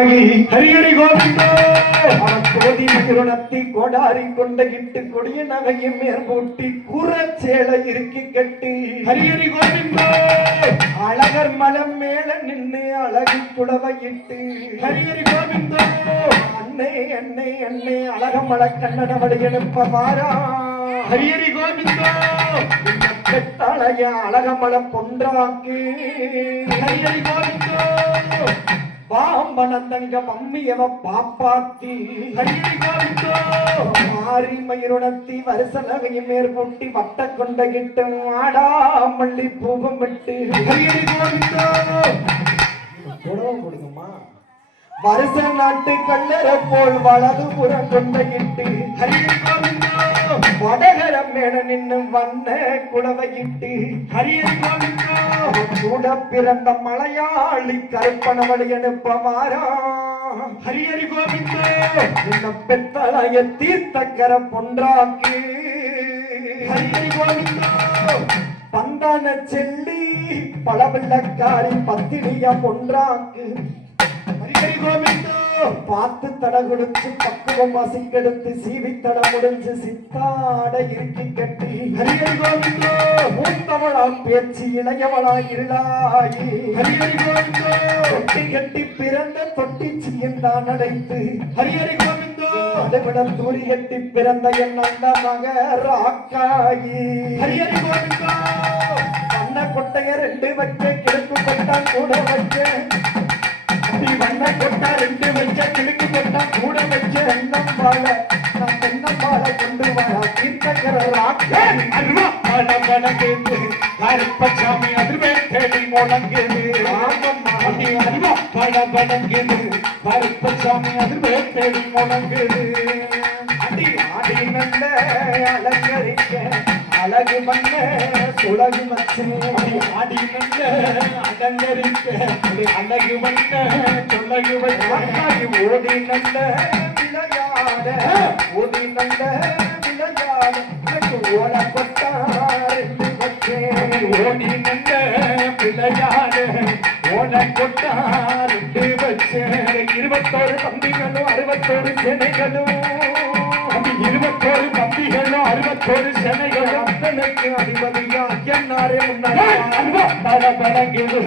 ஹரிஹரி கோவிந்தோ கோதி மகிருணத்தி கோடாரி கொண்ட இட்டு கொடிய நகையும் மேற்பூட்டி கூறச்சேலை இருக்கி கட்டி ஹரிஹரி கோவிந்தோ அழகர் மலம் மேல நின்று அழகு புடவையிட்டு ஹரிஹரி கோவிந்தோ அன்னை அன்னை அன்னை அழகமல கண்ணடவடி எழுப்ப மாறா ஹரிஹரி கோவிந்தோ பெத்தாளைய அழகமல பொன்றாக்கு ஹரிஹரி கோவிந்தோ பாம்பனந்தங்க மம்மியவ பாப்பாத்தி ஹரிஹரி கோவிந்தோ மாறி மயிருணத்தி வருசலகையும் மேற்பொட்டி வட்ட கொண்ட கிட்டு ஆடா மல்லி பூகம் விட்டு ஹரிஹரி கோவிந்தோ புடவை கொடுங்கம்மா வருஷ நாட்டு கல்லற போல் வலது புறம் கொண்ட கிட்டு ஹரிஹரி கோவிந்தோ வடகரம் மேல நின்று வண்ண குடவையிட்டு ஹரிஹரி கோவிந்தோ கூட பிறந்த மலையாளி கற்பனவழி அனுப்பமாறா ஹரிஹரி கோவிந்தோ இந்த பெத்தளைய தீர்த்தக்கர பொன்றாக்கு ஹரிஹரி கோவிந்தோ பந்தான செல்லி பழவிள்ளக்காரி பத்தினிய பொன்றாக்கு ஹரிஹரி கோவிந்தோ பார்த்து தட கொடுத்து பக்குவம் வாசிக்கெடுத்து சீவி தட முடிஞ்சு சித்தாட இருக்கி கட்டி ஹரிஹரி கோவிந்தோ மூத்தவளா பேச்சு இளையவளா இருளாயி ஹரிஹரி கோவிந்தோ தொட்டி கட்டி பிறந்த தொட்டி சியந்தான் அடைத்து ஹரிஹரி கோவிந்தோ அதுவிட தூரி கட்டி பிறந்த என் அந்த மகராக்காயி ஹரிஹரி கோவிந்தோ வண்ண கொட்டைய ரெண்டு வைக்க கிழக்கு கொட்டான் கூட வைக்க வண்ண கொட்டா ரெண்டு வச்ச கிழக்கு கொட்டா கூட வச்ச தென்னம்பால நான் தென்னம்பால கொண்டு வர தீர்த்தக்கர ராக்காயி அருவா பல பலங்குது கருப்பசாமி அதுவே தேடி முழங்குது அடி அருவா பல பலங்குது கருப்பசாமி அதுவே தேடி முழங்குது அடி ஆடி நல்ல அலங்கரிக்க அழகு மண்ண சுழகு வச்சேன் ஆடி நல்ல அலங்கரிக்க அழகு வண்ண சொல்லகு ராக்காயி ஓடி நல்ல விளையாட ஓடி நல்ல விளையாட எனக்கு ஓட கொட்டா ரெண்டு வச்சேன் ஓடி நல்ல பிள்ளையாடு ஓட கொட்டாரு வச்ச 21 தம்பிகளும் 61 சேனைகளும் 21 தம்பிகளும் 61 சேனைகளும் அத்தனைக்கு அதிபதியா என்னாரே முன்னாடி பல பலங்குது